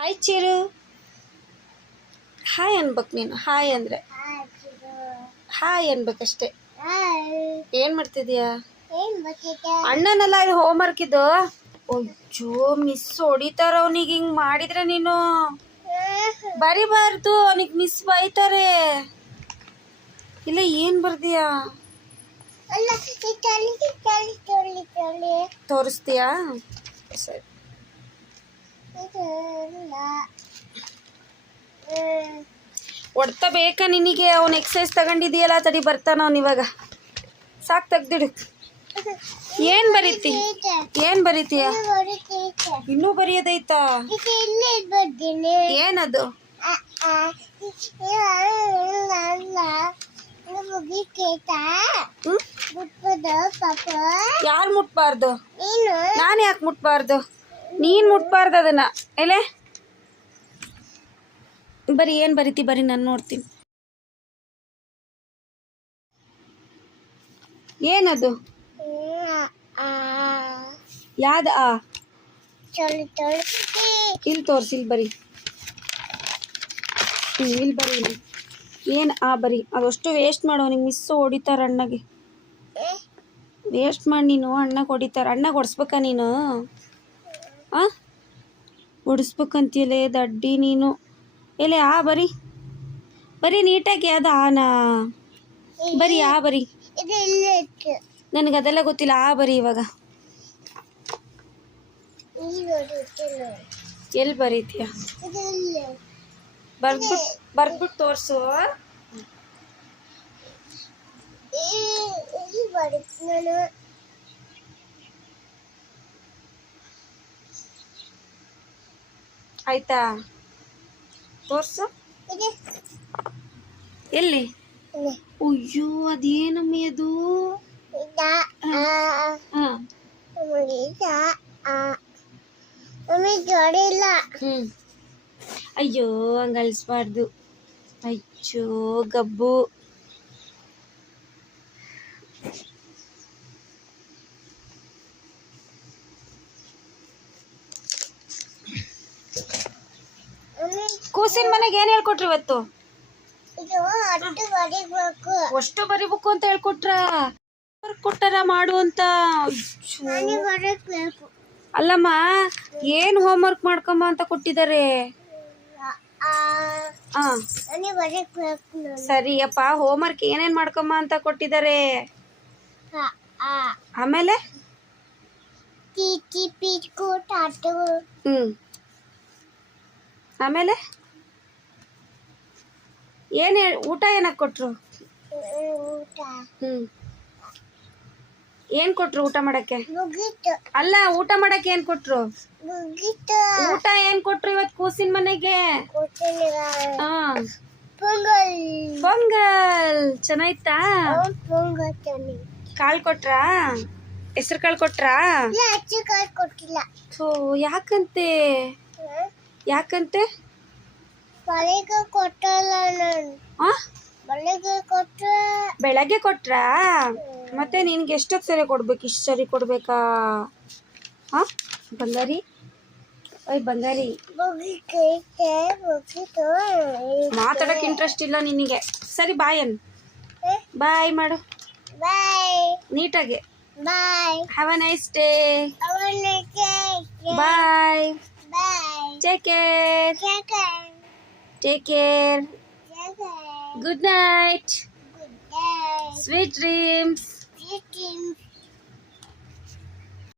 Hi Chiru. Hi ಅನ್ಬೇಕು ನೀನು. Hi ಅಂದರೆ ಹಾಯ್ ಅನ್ಬೇಕಷ್ಟೆ. ಏನು ಮಾಡ್ತಿದ್ಯಾ? ಅಣ್ಣನೆಲ್ಲ ಇದು ಹೋಮ್ವರ್ಕ್ ಇದು. ಅಯ್ಯೋ ಮಿಸ್ ಹೊಡಿತಾರ ಅವನಿಗೆ. ಹಿಂಗೆ ಮಾಡಿದ್ರೆ ನೀನು ಬರಿಬಾರ್ದು, ಅವನಿಗೆ ಮಿಸ್ ಬೈತಾರೆ. ಇಲ್ಲ ಏನು ಬರ್ದಿಯಾ? ತೋರಿಸ್ತೀಯಾ? ಸರಿ. ಹೊಡ್ತಾ ಬೇಕಾ ನಿನಗೆ? ಅವನು ಎಕ್ಸಸೈಸ್ ತಗೊಂಡಿದೆಯಲ್ಲ, ತಡಿ ಬರ್ತಾನ ಅವನು ಇವಾಗ. ಸಾಕು ತೆಗ್ದಿಡು. ಏನು ಬರೀತಿ? ಏನು ಬರೀತೀಯ? ಇನ್ನೂ ಬರೆಯೋದೈತಾ? ಏನದು? ಯಾರು ಮುಟ್ಬಾರ್ದು? ನಾನು ಯಾಕೆ ಮುಟ್ಬಾರ್ದು? ನೀನು ಮುಟ್ಬಾರ್ದು ಅದನ್ನ. ಎಲೆ ಬರೀ ಏನು ಬರೀತಿ? ಬರೀ ನಾನು ನೋಡ್ತೀನಿ. ಏನದು? ಯಾವ್ದ? ಇಲ್ಲಿ ತೋರಿಸಿ. ಇಲ್ಲಿ ಬರೀ. ಇಲ್ಲಿ ಬರೀ. ಏನು ಬರೀ. ಅದಷ್ಟು ವೇಸ್ಟ್ ಮಾಡೋ. ನಿಂಗೆ ಮಿಸ್ಸು ಹೊಡಿತಾರೆ ಅಣ್ಣಗೆ. ವೇಸ್ಟ್ ಮಾಡಿ ನೀನು ಅಣ್ಣಗೆ ಹೊಡಿತಾರೆ. ಅಣ್ಣಗೆ ಹೊಡ್ಸ್ಬೇಕಾ ನೀನು? ಹೊಡಿಸ್ಬೇಕಂತೀಯಲೇ ದಡ್ಡಿ ನೀನು. ಎಲೆ ಬರೀ. ಬರೀ ನೀಟಾಗಿ ಅದು ಆನಾ ಬರೀ. ಬರೀ. ನನಗೆ ಅದೆಲ್ಲ ಗೊತ್ತಿಲ್ಲ. ಬರೀ ಇವಾಗ. ಎಲ್ಲಿ ಬರೀತೀಯ? ಬರ್ದ್ಬಿಟ್ಟು ತೋರಿಸು. ಆಯ್ತಾ? ತೋರ್ಸು. ಎಲ್ಲಿ? ಅಯ್ಯೋ ಅದೇನಮ್ಮಿ ಅದು? ಅಯ್ಯೋ ಹಂಗಲ್ಸ್ಬಾರ್ದು. ಅಯ್ಯೋ ಗಬ್ಬು. ಕೂಸಿನ ಮನೆಗೆ ಏನ್ ಹೇಳ್ಕೊಟ್ರಿ ಇವತ್ತು? ಅಷ್ಟು ಬರಿಬೇಕು ಅಂತ ಹೇಳ್ಕೊಟ್ರ? ಕೊಟ್ಟಾರ ಮಾಡು ಅಂತ? ಅಲ್ಲಮ್ಮ, ಏನ್ ಹೋಮ್ವರ್ಕ್ ಮಾಡ್ಕೊಂಬ ಅಂತ ಕೊಟ್ಟಿದ್ದಾರೆ? ಸರಿ ಅಪ್ಪ, ಹೋಮ್ವರ್ಕ್ ಏನೇನ್ ಮಾಡ್ಕೊಂಬ ಅಂತ ಕೊಟ್ಟಿದ್ದಾರೆ? ಆಮೇಲೆ ಆಮೇಲೆ ಏನ್ ಊಟ ಏನಕ್ಕೆ ಕೊಟ್ರು? ಏನ್ ಕೊಟ್ರು ಊಟ ಮಾಡಕ್ಕೆ? ಅಲ್ಲ, ಊಟ ಮಾಡಕ್ಕೆ ಏನ್ ಕೊಟ್ರು? ಊಟ ಏನ್ ಕೊಟ್ರು ಇವತ್ತು ಕೂಸಿನ ಮನೆಗೆ? ಪೊಂಗಲ್. ಚೆನ್ನಾಯ್ತಾ? ಕಾಳು ಕೊಟ್ರಾ? ಹೆಸರು ಕಾಳು ಕೊಟ್ರಾ? ಯಾಕಂತೆ? ಯಾಕಂತೆ? ಬೆಳಗ್ಗೆ ಕೊಟ್ರಾ? ಮತ್ತೆ ನಿನ್ಗೆ ಎಷ್ಟೊತ್ತು ಸರಿ ಕೊಡ್ಬೇಕು? ಇಷ್ಟು ಸರಿ ಕೊಡ್ಬೇಕಾ? ಬಂಗಾರಿ, ಓಯ್ ಬಂಗಾರಿ, ಮಾತಾಡಕ್ ಇಂಟ್ರೆಸ್ಟ್ ಇಲ್ಲ ನಿನಗೆ. ಸರಿ ಬಾಯ್ ಅನ್. ಬಾಯ್ ಮಾಡು ನೀಟಾಗಿ. Have a nice day. Bye. Take care. Good night. Sweet dreams.